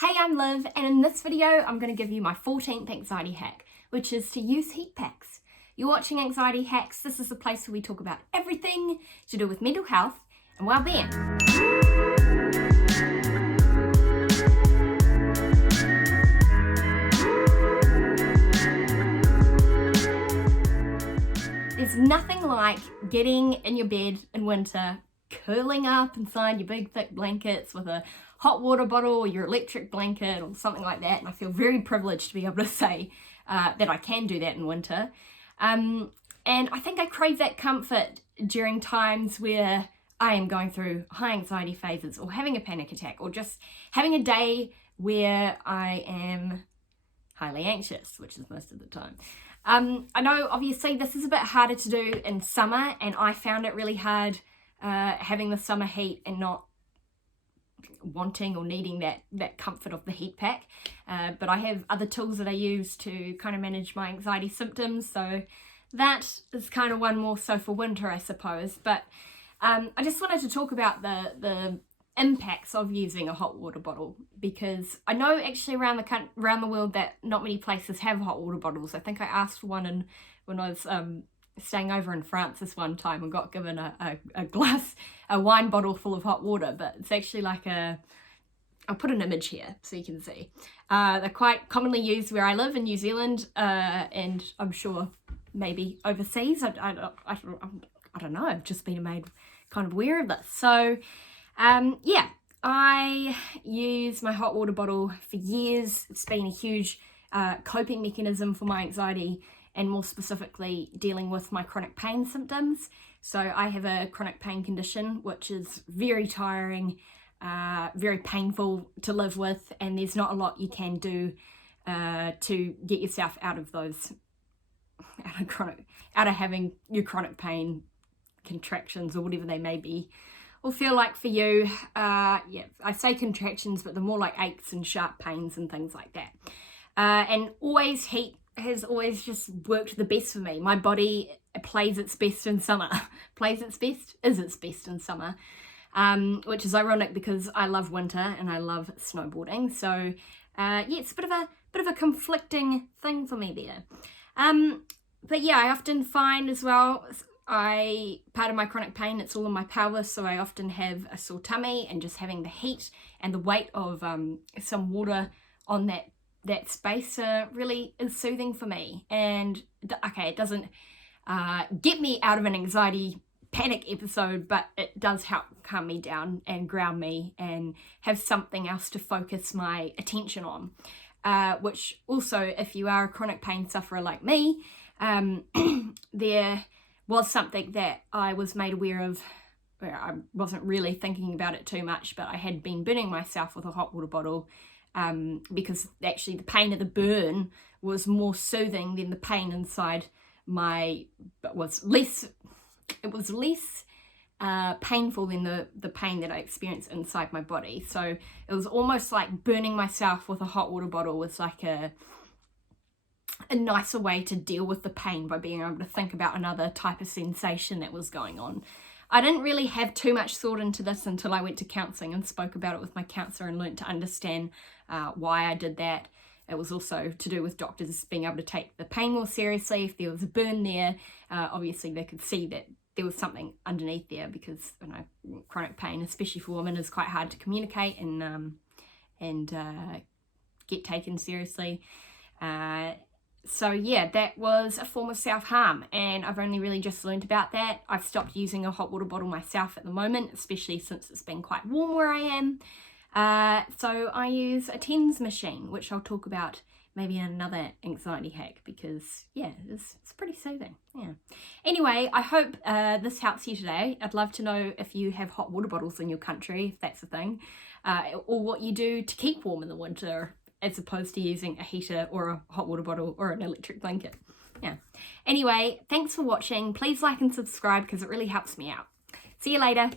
Hey, I'm Liv, and in this video I'm going to give you my 14th anxiety hack, which is to use heat packs. You're watching Anxiety Hacks. This is the place where we talk about everything to do with mental health and well-being. There's nothing like getting in your bed in winter, curling up inside your big thick blankets with a hot water bottle or your electric blanket or something like that, and I feel very privileged to be able to say that I can do that in winter. And I think I crave that comfort during times where I am going through high anxiety phases or having a panic attack or just having a day where I am highly anxious, which is most of the time. I know obviously this is a bit harder to do in summer, and I found it really hard having the summer heat and not wanting or needing that comfort of the heat pack. But I have other tools that I use to kind of manage my anxiety symptoms, so that is kind of one more so for winter, I suppose. But I just wanted to talk about the impacts of using a hot water bottle, because I know actually around the world that not many places have hot water bottles. I think I asked for one when I was staying over in France this one time and got given a wine bottle full of hot water, but it's actually like I'll put an image here so you can see. They're quite commonly used where I live in New Zealand, and I'm sure maybe overseas. I don't know, I've just been made kind of aware of this. So yeah, I use my hot water bottle for years. It's been a huge coping mechanism for my anxiety, and more specifically dealing with my chronic pain symptoms. So I have a chronic pain condition which is very tiring, very painful to live with, and there's not a lot you can do to get yourself out of having your chronic pain contractions or whatever they may be or feel like for you. Yeah, I say contractions, but they're more like aches and sharp pains and things like that. And always heat has always just worked the best for me. My body plays its best in summer. Is its best in summer, which is ironic because I love winter and I love snowboarding. So yeah, it's a bit of a conflicting thing for me there. But yeah, I often find as well, part of my chronic pain, it's all in my pelvis, so I often have a sore tummy, and just having the heat and the weight of some water on that space really is soothing for me. And okay, it doesn't get me out of an anxiety panic episode, but it does help calm me down and ground me and have something else to focus my attention on, which also, if you are a chronic pain sufferer like me, there was something that I was made aware of where I wasn't really thinking about it too much, but I had been burning myself with a hot water bottle, because actually the pain of the burn was more soothing than the pain inside it was less painful than the pain that I experienced inside my body. So it was almost like burning myself with a hot water bottle was like a nicer way to deal with the pain, by being able to think about another type of sensation that was going on. I didn't really have too much thought into this until I went to counselling and spoke about it with my counsellor and learnt to understand why I did that. It was also to do with doctors being able to take the pain more seriously. If there was a burn there, obviously they could see that there was something underneath there, because chronic pain, especially for women, is quite hard to communicate and get taken seriously. So yeah, that was a form of self-harm, and I've only really just learned about that. I've stopped using a hot water bottle myself at the moment, especially since it's been quite warm where I am. So I use a TENS machine, which I'll talk about maybe in another anxiety hack, because yeah, it's pretty soothing. Yeah. Anyway, I hope this helps you today. I'd love to know if you have hot water bottles in your country, if that's a thing, or what you do to keep warm in the winter, as opposed to using a heater or a hot water bottle or an electric blanket. Yeah. Anyway, thanks for watching. Please like and subscribe, because it really helps me out. See you later.